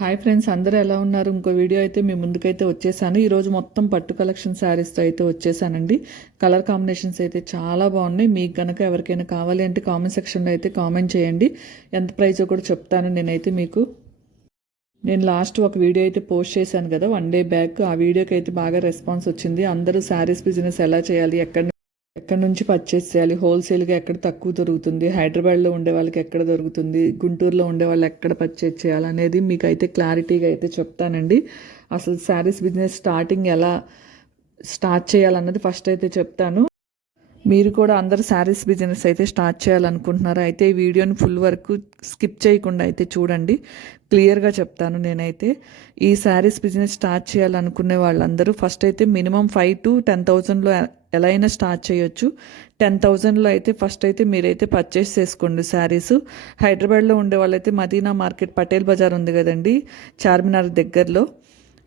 Hi friends అందరూ ఎలా ఉన్నారు? ఇంకో వీడియో అయితే మీ ముందుకైతే వచ్చేసాను. ఈరోజు మొత్తం పట్టు కలెక్షన్ శారీస్తో అయితే వచ్చేసానండి. కలర్ కాంబినేషన్స్ అయితే చాలా బాగున్నాయి. మీకు కనుక ఎవరికైనా కావాలి అంటే కామెంట్ సెక్షన్లో అయితే కామెంట్ చేయండి. ఎంత ప్రైజో కూడా చెప్తాను నేనైతే మీకు. నేను లాస్ట్ ఒక వీడియో అయితే పోస్ట్ చేశాను కదా వన్ డే బ్యాక్ ఆ వీడియోకి అయితే బాగా రెస్పాన్స్ వచ్చింది. అందరూ శారీస్ బిజినెస్ ఎలా చేయాలి ఎక్కడ ఎక్కడి నుంచి పర్చేస్ చేయాలి? హోల్సేల్గా ఎక్కడ తక్కువ దొరుకుతుంది? హైదరాబాద్లో ఉండే వాళ్ళకి ఎక్కడ దొరుకుతుంది? గుంటూరులో ఉండే వాళ్ళు ఎక్కడ పర్చేస్ చేయాలి అనేది మీకు అయితే క్లారిటీగా అయితే చెప్తానండి. అసలు శారీస్ బిజినెస్ స్టార్టింగ్ ఎలా స్టార్ట్ చేయాలన్నది ఫస్ట్ అయితే చెప్తాను. మీరు కూడా అందరు శారీస్ బిజినెస్ అయితే స్టార్ట్ చేయాలనుకుంటున్నారు? అయితే ఈ వీడియోని ఫుల్ వరకు స్కిప్ చేయకుండా అయితే చూడండి. క్లియర్గా చెప్తాను నేనైతే. ఈ శారీస్ బిజినెస్ స్టార్ట్ చేయాలనుకునే వాళ్ళందరూ ఫస్ట్ అయితే మినిమం ఫైవ్ టు టెన్ థౌజండ్లో ఎలా అయినా స్టార్ట్ చేయొచ్చు. టెన్ థౌజండ్లో అయితే ఫస్ట్ అయితే మీరైతే పర్చేస్ చేసుకోండి శారీస్. హైదరాబాద్లో ఉండే వాళ్ళైతే మదీనా మార్కెట్ పటేల్ బజార్ ఉంది కదండి చార్మినార్ దగ్గరలో.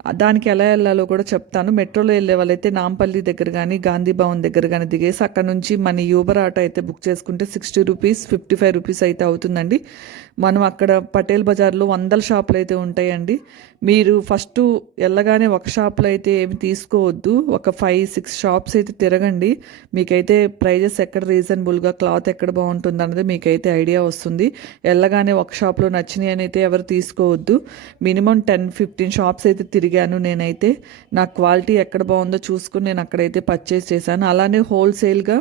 దానికి ఎలా వెళ్ళాలో కూడా చెప్తాను. మెట్రోలో వెళ్ళే వాళ్ళైతే నాంపల్లి దగ్గర కానీ గాంధీ భవన్ దగ్గర కానీ దిగేసి అక్కడ నుంచి మన యూబర్ ఆటో అయితే బుక్ చేసుకుంటే sixty rupees fifty five rupees అయితే అవుతుందండి. మనం అక్కడ పటేల్ బజార్లో వందల షాపులు అయితే ఉంటాయండి. మీరు ఫస్ట్ వెళ్ళగానే ఒక షాప్లో అయితే ఏమి తీసుకోవద్దు. ఒక ఫైవ్ సిక్స్ షాప్స్ అయితే తిరగండి. మీకైతే ప్రైజెస్ ఎక్కడ రీజనబుల్గా క్లాత్ ఎక్కడ బాగుంటుంది అన్నది మీకైతే ఐడియా వస్తుంది. వెళ్ళగానే ఒక షాప్లో నచ్చినాయి అని అయితే ఎవరు తీసుకోవద్దు. మినిమం టెన్ ఫిఫ్టీన్ షాప్స్ అయితే తిరిగి తిరిగాను నేనైతే నా క్వాలిటీ ఎక్కడ బాగుందో చూసుకుని నేను అక్కడైతే పర్చేస్ చేశాను. అలానే హోల్సేల్గా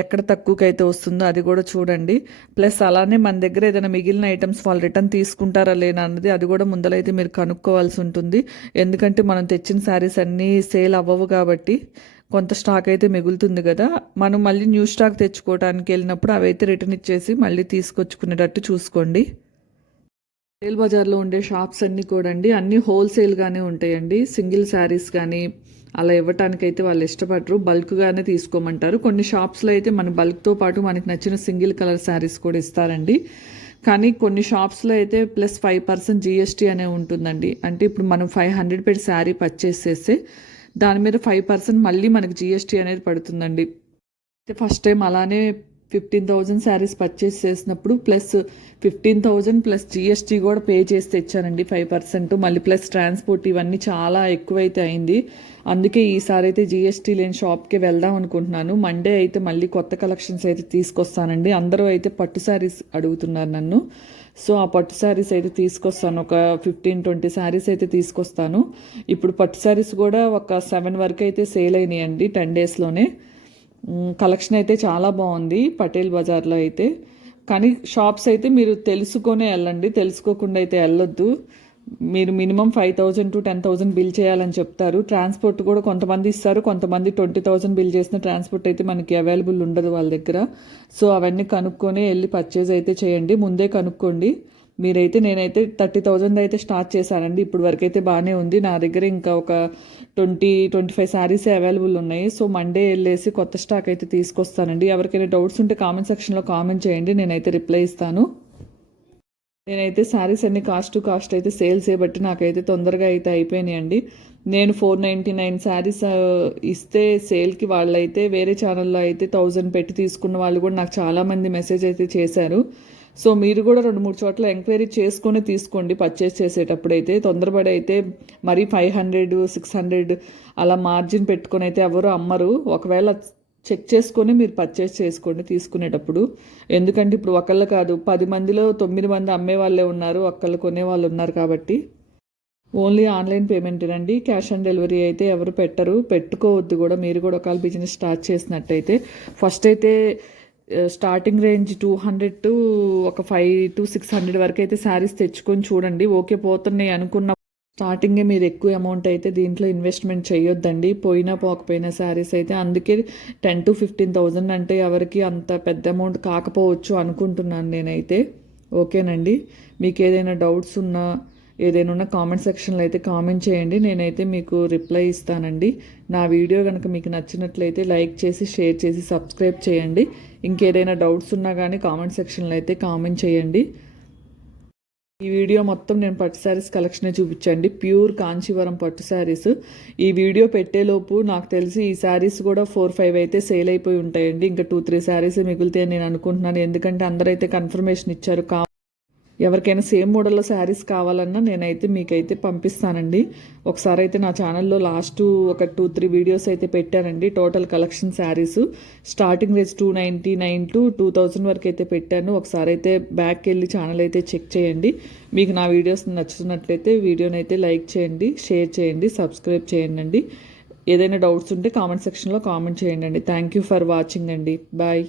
ఎక్కడ తక్కువకైతే వస్తుందో అది కూడా చూడండి. ప్లస్ అలానే మన దగ్గర ఏదైనా మిగిలిన ఐటమ్స్ వాళ్ళు రిటర్న్ తీసుకుంటారా లేనా అన్నది అది కూడా ముందలైతే మీరు కనుక్కోవాల్సి ఉంటుంది. ఎందుకంటే మనం తెచ్చిన శారీస్ అన్నీ సేల్ అవ్వవు కాబట్టి కొంత స్టాక్ అయితే మిగులుతుంది కదా. మనం మళ్ళీ న్యూ స్టాక్ తెచ్చుకోవడానికి వెళ్ళినప్పుడు అవైతే రిటర్న్ ఇచ్చేసి మళ్ళీ తీసుకొచ్చుకునేటట్టు చూసుకోండి. సేల్ బజార్లో ఉండే షాప్స్ అన్నీ కూడా అండి అన్నీ హోల్సేల్గానే ఉంటాయండి. సింగిల్ శారీస్ కానీ అలా ఇవ్వటానికైతే వాళ్ళు ఇష్టపడరు. బల్క్గానే తీసుకోమంటారు. కొన్ని షాప్స్లో అయితే మన బల్క్తో పాటు మనకి నచ్చిన సింగిల్ కలర్ శారీస్ కూడా ఇస్తారండి. కానీ కొన్ని షాప్స్లో అయితే ప్లస్ ఫైవ్ పర్సెంట్ జిఎస్టీ అనే ఉంటుందండి. అంటే ఇప్పుడు మనం ఫైవ్ హండ్రెడ్ పెట్టి శారీ పర్చేస్ చేస్తే దాని మీద ఫైవ్ పర్సెంట్ మళ్ళీ మనకి జిఎస్టీ అనేది పడుతుందండి. ఫస్ట్ టైం అలానే ఫిఫ్టీన్ థౌజండ్ శారీస్ పర్చేస్ చేసినప్పుడు plus fifteen thousand plus GST కూడా పే చేసి తెచ్చానండి ఫైవ్ పర్సెంట్. మళ్ళీ ప్లస్ ట్రాన్స్పోర్ట్ ఇవన్నీ చాలా ఎక్కువైతే అయింది. అందుకే ఈసారి అయితే జిఎస్టీ లేని షాప్కి వెళ్దాం అనుకుంటున్నాను. మండే అయితే మళ్ళీ కొత్త కలెక్షన్స్ అయితే తీసుకొస్తానండి. అందరూ అయితే పట్టు శారీస్ అడుగుతున్నారు నన్ను. సో ఆ పట్టు శారీస్ అయితే తీసుకొస్తాను. ఒక ఫిఫ్టీన్ ట్వంటీ శారీస్ అయితే తీసుకొస్తాను. ఇప్పుడు పట్టు శారీస్ కూడా ఒక సెవెన్ వరకు అయితే సేల్ అయినాయండి టెన్ డేస్లోనే. కలెక్షన్ అయితే చాలా బాగుంది పటేల్ బజార్లో అయితే. కానీ షాప్స్ అయితే మీరు తెలుసుకొనే వెళ్ళండి తెలుసుకోకుండా అయితే వెళ్ళొద్దు. మీరు minimum five thousand to ten thousand bill చేయాలని చెప్తారు. ట్రాన్స్పోర్ట్ కూడా కొంతమంది ఇస్తారు కొంతమంది ట్వంటీ థౌజండ్ బిల్ చేసిన ట్రాన్స్పోర్ట్ అయితే మనకి అవైలబుల్ ఉండదు వాళ్ళ దగ్గర. సో అవన్నీ కనుక్కొని వెళ్ళి పర్చేజ్ అయితే చేయండి ముందే కనుక్కోండి. మీరైతే నేనైతే థర్టీ థౌజండ్ అయితే స్టార్ట్ చేశానండి. ఇప్పుడు వరకు అయితే బాగానే ఉంది. నా దగ్గర ఇంకా ఒక twenty twenty five saris available ఉన్నాయి. సో మండే వెళ్ళేసి కొత్త స్టాక్ అయితే తీసుకొస్తానండి. ఎవరికైనా డౌట్స్ ఉంటే కామెంట్ సెక్షన్లో కామెంట్ చేయండి. నేనైతే రిప్లై ఇస్తాను. నేనైతే శారీస్ అన్ని కాస్ట్ టు కాస్ట్ అయితే సేల్స్ బట్టి నాకైతే తొందరగా అయితే అయిపోయినాయండి. నేను ఫోర్ నైంటీ నైన్ శారీస్ ఇస్తే సేల్కి వాళ్ళైతే వేరే ఛానల్లో అయితే థౌజండ్ పెట్టి తీసుకున్న వాళ్ళు కూడా నాకు చాలామంది మెసేజ్ అయితే చేశారు. సో మీరు కూడా రెండు మూడు చోట్ల ఎంక్వైరీ చేసుకొని తీసుకోండి పర్చేస్ చేసేటప్పుడైతే తొందరపడి అయితే మరీ ఫైవ్ హండ్రెడ్ సిక్స్ హండ్రెడ్ అలా మార్జిన్ పెట్టుకొని అయితే ఎవరు అమ్మరు. ఒకవేళ చెక్ చేసుకొని మీరు పర్చేస్ చేసుకోండి తీసుకునేటప్పుడు. ఎందుకంటే ఇప్పుడు ఒకళ్ళు కాదు పది మందిలో తొమ్మిది మంది అమ్మే వాళ్ళే ఉన్నారు ఒకళ్ళు కొనే వాళ్ళు ఉన్నారు కాబట్టి. ఓన్లీ ఆన్లైన్ పేమెంటేనండి క్యాష్ ఆన్ డెలివరీ అయితే ఎవరు పెట్టరు. పెట్టుకోవద్దు కూడా. మీరు కూడా ఒకవేళ బిజినెస్ స్టార్ట్ చేసినట్టయితే. ఫస్ట్ అయితే starting range two hundred to ఒక ఫైవ్ టు సిక్స్ హండ్రెడ్ వరకు అయితే శారీస్ తెచ్చుకొని చూడండి. ఓకే పోతున్నాయి అనుకున్న స్టార్టింగే మీరు ఎక్కువ అమౌంట్ అయితే దీంట్లో ఇన్వెస్ట్మెంట్ చేయొద్దండి. పోయినా పోకపోయినా శారీస్ అయితే. అందుకే టెన్ టు ఫిఫ్టీన్ థౌజండ్ అంటే ఎవరికి అంత పెద్ద అమౌంట్ కాకపోవచ్చు అనుకుంటున్నాను నేనైతే. ఓకేనండి? మీకు ఏదైనా డౌట్స్ ఉన్నా ఏదైనా ఉన్న కామెంట్ సెక్షన్లో అయితే కామెంట్ చేయండి. నేనైతే మీకు రిప్లై ఇస్తానండి. నా వీడియో కనుక మీకు నచ్చినట్లయితే లైక్ చేసి షేర్ చేసి సబ్స్క్రైబ్ చేయండి. ఇంకేదైనా డౌట్స్ ఉన్నా కానీ కామెంట్ సెక్షన్లో అయితే కామెంట్ చేయండి. ఈ వీడియో మొత్తం నేను పట్టు శారీస్ కలెక్షనే చూపించండి. ప్యూర్ కాంచీవరం పట్టు శారీస్ ఈ వీడియో పెట్టేలోపు నాకు తెలిసి ఈ శారీస్ కూడా ఫోర్ ఫైవ్ అయితే సేల్ అయిపోయి ఉంటాయండి. ఇంకా టూ త్రీ శారీస్ మిగులుతాయని నేను అనుకుంటున్నాను. ఎందుకంటే అందరైతే కన్ఫర్మేషన్ ఇచ్చారు. కా ఎవరికైనా సేమ్ మోడల్లో శారీస్ కావాలన్నా నేనైతే మీకైతే పంపిస్తానండి. ఒకసారి అయితే నా ఛానల్లో లాస్ట్ ఒక టూ త్రీ వీడియోస్ అయితే పెట్టానండి. Total collection saris. Starting range two ninety nine to two thousand వరకు అయితే పెట్టాను. ఒకసారి అయితే బ్యాక్ వెళ్ళి ఛానల్ అయితే చెక్ చేయండి. మీకు నా వీడియోస్ నచ్చుతున్నట్లయితే వీడియోని అయితే లైక్ చేయండి షేర్ చేయండి సబ్స్క్రైబ్ చేయండి ఏదైనా డౌట్స్ ఉంటే కామెంట్ సెక్షన్లో కామెంట్ చేయండి థ్యాంక్ యూ ఫర్ వాచింగ్ అండి. బాయ్